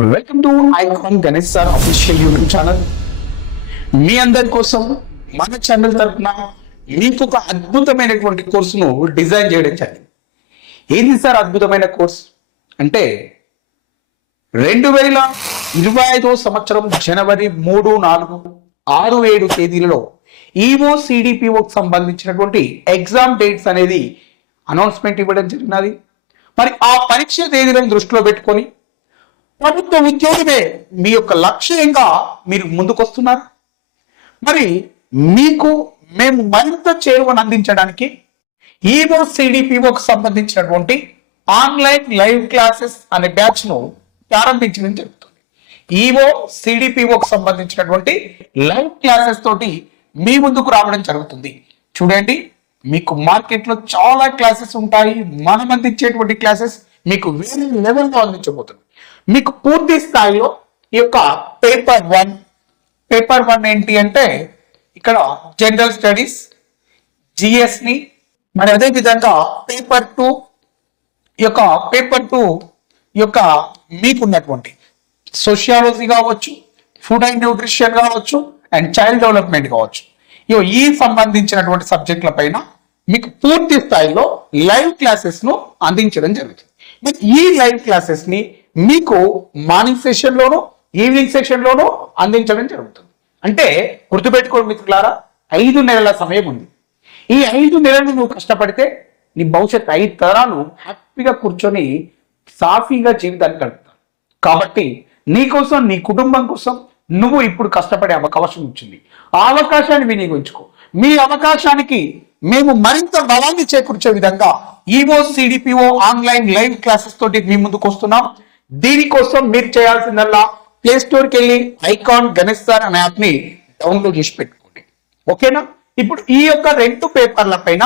Welcome to icon Ganesh sir official YouTube channel. మీ అందరి కోసం మన ఛానల్ తరఫున మీకు ఒక అద్భుతమైనటువంటి కోర్సును డిజైన్ చేయడం జరిగింది. ఏంది సార్ అద్భుతమైన కోర్స్ అంటే 2025 సంవత్సరం జనవరి 3, 4, 6, 7 తేదీలలో ఈవో సిడిపిఓకి సంబంధించినటువంటి ఎగ్జామ్ డేట్స్ అనేది అనౌన్స్మెంట్ ఇవ్వడం జరిగినది. మరి ఆ పరీక్ష తేదీలను దృష్టిలో పెట్టుకొని ప్రభుత్వ ఉద్యోగమే మీ యొక్క లక్ష్యంగా మీరు ముందుకొస్తున్నారు. మరి మీకు మేము మరింత చేరువను అందించడానికి ఈవో సిడిపిఓకి సంబంధించినటువంటి ఆన్లైన్ లైవ్ క్లాసెస్ అనే బ్యాచ్ ను ప్రారంభించడం జరుగుతుంది. ఈవో సిడిపిఓకి సంబంధించినటువంటి లైవ్ క్లాసెస్ తోటి మీ ముందుకు రావడం జరుగుతుంది. చూడండి, మీకు మార్కెట్లో చాలా క్లాసెస్ ఉంటాయి. మనం అందించేటువంటి క్లాసెస్ మీకు వేరే లెవెల్లో అందించబోతుంది. మీకు పూర్తి స్థాయిలో ఈ యొక్క పేపర్ వన్ ఏంటి అంటే ఇక్కడ జనరల్ స్టడీస్, జిఎస్ ని, మరి అదే విధంగా పేపర్ టూ యొక్క మీకున్నటువంటి సోషియాలజీ కావచ్చు, ఫుడ్ అండ్ న్యూట్రిషన్ కావచ్చు, అండ్ చైల్డ్ డెవలప్మెంట్ కావచ్చు, ఈ సంబంధించినటువంటి సబ్జెక్టుల పైన మీకు పూర్తి స్థాయిలో లైవ్ క్లాసెస్ ను అందించడం జరుగుతుంది. మరి ఈ లైవ్ క్లాసెస్ ని మీకు మార్నింగ్ సెషన్ లోను, ఈవినింగ్ సెషన్ లోను అందించడం జరుగుతుంది. అంటే గుర్తుపెట్టుకోండి మిత్రులారా, 5 నెలల సమయం ఉంది. ఈ 5 నెలలు నువ్వు కష్టపడితే నీ భవిష్యత్ 5 తరాలు హ్యాపీగా కూర్చొని సాఫీగా జీవితాన్ని గడుపుతావు. కాబట్టి నీ కోసం, నీ కుటుంబం కోసం నువ్వు ఇప్పుడు కష్టపడే అవకాశం వచ్చింది. ఆ అవకాశాన్ని వినియోగించుకో. మీ అవకాశానికి మేము మరింత బలాన్ని చేకూర్చే విధంగా EO CDPO online live classes తోటి మీ ముందుకు వస్తున్నాం. దీనికోసం మీరు చేయాల్సిందల్లా ప్లే స్టోర్కి వెళ్ళి ఐకాన్ గణేష్ సార్ అనే యాప్ ని డౌన్లోడ్ చేసి పెట్టుకోండి. ఓకేనా? ఇప్పుడు ఈ యొక్క 2 పేపర్ల పైన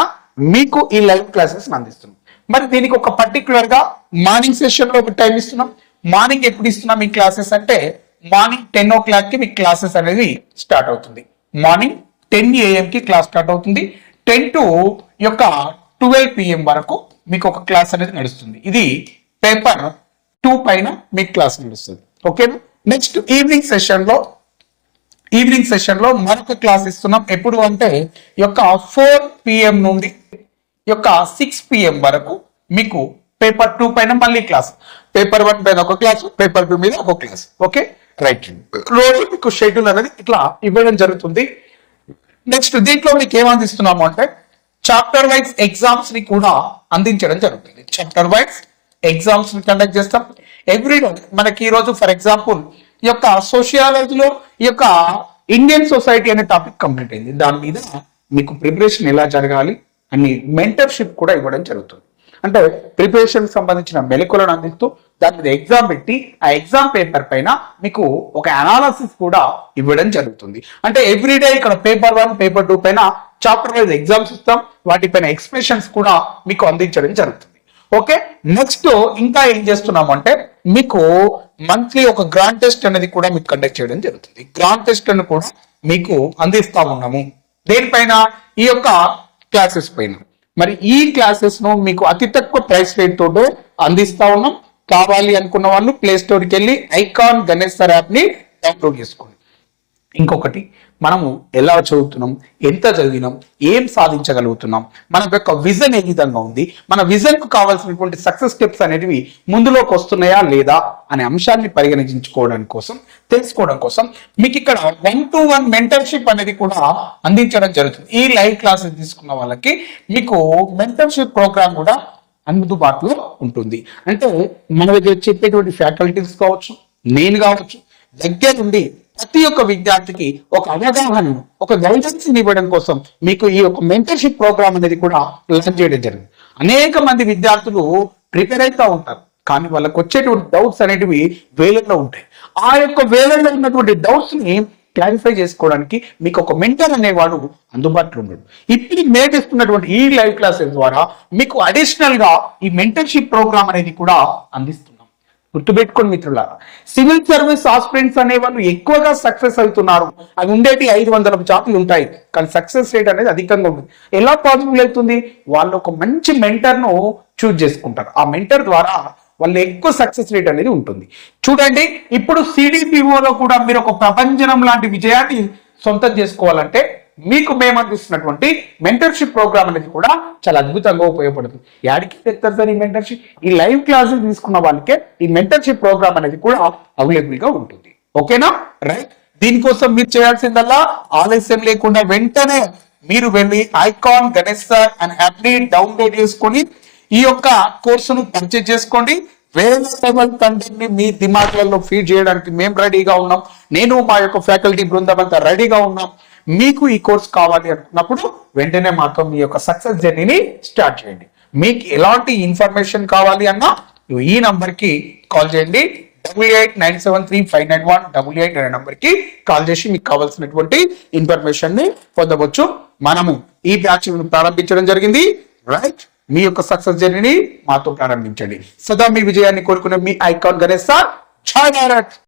మీకు ఈ లైవ్ క్లాసెస్ అందిస్తున్నాం. మరి దీనికి ఒక పర్టికులర్ గా మార్నింగ్ సెషన్ లో ఒక టైం ఇస్తున్నాం. మార్నింగ్ ఎప్పుడు ఇస్తున్నాం ఈ క్లాసెస్ అంటే మార్నింగ్ 10 o'clock కి మీ క్లాసెస్ అనేది స్టార్ట్ అవుతుంది. మార్నింగ్ 10 AM కి క్లాస్ స్టార్ట్ అవుతుంది. 10 to 12 PM వరకు మీకు ఒక క్లాస్ అనేది నడుస్తుంది. ఇది పేపర్ 2 పైన మీకు క్లాస్ నడుస్తుంది. ఓకేనా? నెక్స్ట్ ఈవినింగ్ సెషన్ లో మరొక క్లాస్ ఇస్తున్నాం. ఎప్పుడు అంటే 4 PM నుండి 6 PM వరకు మీకు పేపర్ 2 పైన మళ్ళీ క్లాస్, పేపర్ 1 పైన ఒక క్లాస్, పేపర్ 2 మీద ఒక క్లాస్. Okay, right. రోజు మీకు షెడ్యూల్ అనేది ఇట్లా ఇవ్వడం జరుగుతుంది. నెక్స్ట్ దీంట్లో మీకు ఏం అందిస్తున్నాము అంటే చాప్టర్ వైజ్ ఎగ్జామ్స్ ని కూడా అందించడం జరుగుతుంది. చాప్టర్ వైజ్ ఎగ్జామ్స్ ని కండక్ట్ చేస్తాం ఎవ్రీ రోజు. మనకి ఈ రోజు ఫర్ ఎగ్జాంపుల్ ఈ యొక్క సోషియాలజీలో ఈ యొక్క ఇండియన్ సొసైటీ అనే టాపిక్ కంప్లీట్ అయింది. దాని మీద మీకు ప్రిపరేషన్ ఎలా జరగాలి అని మెంటర్షిప్ కూడా ఇవ్వడం జరుగుతుంది. అంటే ప్రిపరేషన్ సంబంధించిన మెలకులను అందిస్తూ దాని మీద ఎగ్జామ్ పెట్టి ఆ ఎగ్జామ్ పేపర్ పైన మీకు ఒక అనాలిసిస్ కూడా ఇవ్వడం జరుగుతుంది. అంటే ఎవ్రీడే ఇక్కడ పేపర్ 1, పేపర్ 2 పైన చాప్టర్ వైజ్ ఎగ్జామ్స్ ఇస్తాం. వాటిపైన ఎక్స్ప్రెషన్స్ కూడా మీకు అందించడం జరుగుతుంది. ఓకే, నెక్స్ట్ ఇంకా ఏం చేస్తున్నాం అంటే మీకు మంత్లీ ఒక గ్రాండ్ టెస్ట్ అనేది కూడా మీకు కండక్ట్ చేయడం జరుగుతుంది. గ్రాండ్ టెస్ట్ అని కూడా మీకు అందిస్తా ఉన్నాము. దేనిపైన? ఈ యొక్క క్లాసెస్ పైన. మరి ఈ క్లాసెస్ ను మీకు అతి తక్కువ ప్రైస్ రేట్ తోటి అందిస్తా ఉన్నాం. కావాలి అనుకున్న వాళ్ళు ప్లే స్టోర్కి వెళ్ళి ఐకాన్ గణేష్ సార్ యాప్ ని డౌన్లోడ్ చేసుకోండి. ఇంకొకటి, మనము ఎలా చదువుతున్నాం, ఎంత చదివినాం, ఏం సాధించగలుగుతున్నాం, మన యొక్క విజన్ ఏ విధంగా ఉంది, మన విజన్ కు కావాల్సినటువంటి సక్సెస్ స్టెప్స్ అనేటివి ముందులోకి వస్తున్నాయా లేదా అనే అంశాన్ని తెలుసుకోవడం కోసం మీకు ఇక్కడ 1-to-1 మెంటర్షిప్ అనేది కూడా అందించడం జరుగుతుంది. ఈ లైవ్ క్లాసెస్ తీసుకున్న వాళ్ళకి మీకు మెంటర్షిప్ ప్రోగ్రామ్ కూడా అందుబాటులో ఉంటుంది. అంటే మన దగ్గర చెప్పేటువంటి ఫ్యాకల్టీస్ కావచ్చు, నేను కావచ్చు, దగ్గర నుండి ప్రతి ఒక్క విద్యార్థికి ఒక అవగాహన, ఒక గైడెన్స్ ఇవ్వడం కోసం మీకు ఈ యొక్క మెంటర్షిప్ ప్రోగ్రామ్ అనేది కూడా లాంచ్ చేయడం జరిగింది. అనేక మంది విద్యార్థులు ప్రిపేర్ అవుతూ ఉంటారు, కానీ వాళ్ళకి వచ్చేటువంటి డౌట్స్ అనేటివి వేలల్లో ఉంటాయి. ఆ యొక్క వేలల్లో ఉన్నటువంటి డౌట్స్ ని క్లారిఫై చేసుకోవడానికి మీకు ఒక మెంటర్ అనేవాడు అందుబాటులో ఉన్నాడు. ఇప్పుడు నేర్పిస్తున్నటువంటి ఈ లైవ్ క్లాసెస్ ద్వారా మీకు అడిషనల్ గా ఈ మెంటర్షిప్ ప్రోగ్రామ్ అనేది కూడా అందిస్తున్నాం. గుర్తుపెట్టుకోండి మిత్రులారా, సివిల్ సర్వీస్ ఆస్పిరెంట్స్ అనే వాళ్ళు ఎక్కువగా సక్సెస్ అవుతున్నారు. అవి ఉండేటి 500 జాతులు ఉంటాయి, కానీ సక్సెస్ రేట్ అనేది అధికంగా ఉంటుంది. ఎలా పాసిబుల్ అవుతుంది? వాళ్ళు ఒక మంచి మెంటర్ ను చూజ్ చేసుకుంటారు. ఆ మెంటర్ ద్వారా వాళ్ళు ఎక్కువ సక్సెస్ రేట్ అనేది ఉంటుంది. చూడండి, ఇప్పుడు సిడిపిఓలో కూడా మీరు ఒక ప్రపంచం లాంటి విజయాన్ని సొంతం చేసుకోవాలంటే మీకు మేము అందిస్తున్నటువంటి మెంటర్షిప్ ప్రోగ్రామ్ అనేది కూడా చాలా అద్భుతంగా ఉపయోగపడుతుంది. యాడికి తెస్తారు సార్ ఈ మెంటర్షిప్? ఈ లైవ్ క్లాసులు తీసుకున్న వాళ్ళకే ఈ మెంటర్షిప్ ప్రోగ్రామ్ అనేది కూడా అవైలబుల్ గా ఉంటుంది. ఓకేనా? రైట్. దీనికోసం మీరు చేయాల్సిందల్లా ఆలస్యం లేకుండా వెంటనే మీరు వెళ్ళి ఐకాన్ గణేష్ సార్ అండ్ యాప్ని డౌన్లోడ్ చేసుకొని ఈ యొక్క కోర్సును పర్చేజ్ చేసుకోండి. వేరే లెవెల్ కంటెంట్ ని మీ దిమాగ్లలో ఫీడ్ చేయడానికి మేము రెడీగా ఉన్నాం. నేను మా యొక్క ఫ్యాకల్టీ బృందం అంతా రెడీగా ఉన్నాం. మీకు ఈ కోర్స్ కావాలి అనుకున్నప్పుడు వెంటనే మాతో మీ యొక్క సక్సెస్ జర్నీని స్టార్ట్ చేయండి. మీకు ఎలాంటి ఇన్ఫర్మేషన్ కావాలి అన్నా ఈ నంబర్ కి కాల్ చేయండి. 8897359188 అనే నంబర్ కి కాల్ చేసి మీకు కావాల్సినటువంటి ఇన్ఫర్మేషన్ ని పొందవచ్చు. మనము ఈ బ్యాచ్ ప్రారంభించడం జరిగింది. రైట్. మీ యొక్క సక్సెస్ జర్నీని మాతో ప్రారంభించండి. సదా మీ విజయాన్ని కోరుకునే మీ ఐకాన్ గణేష్ సార్. జై భారత్.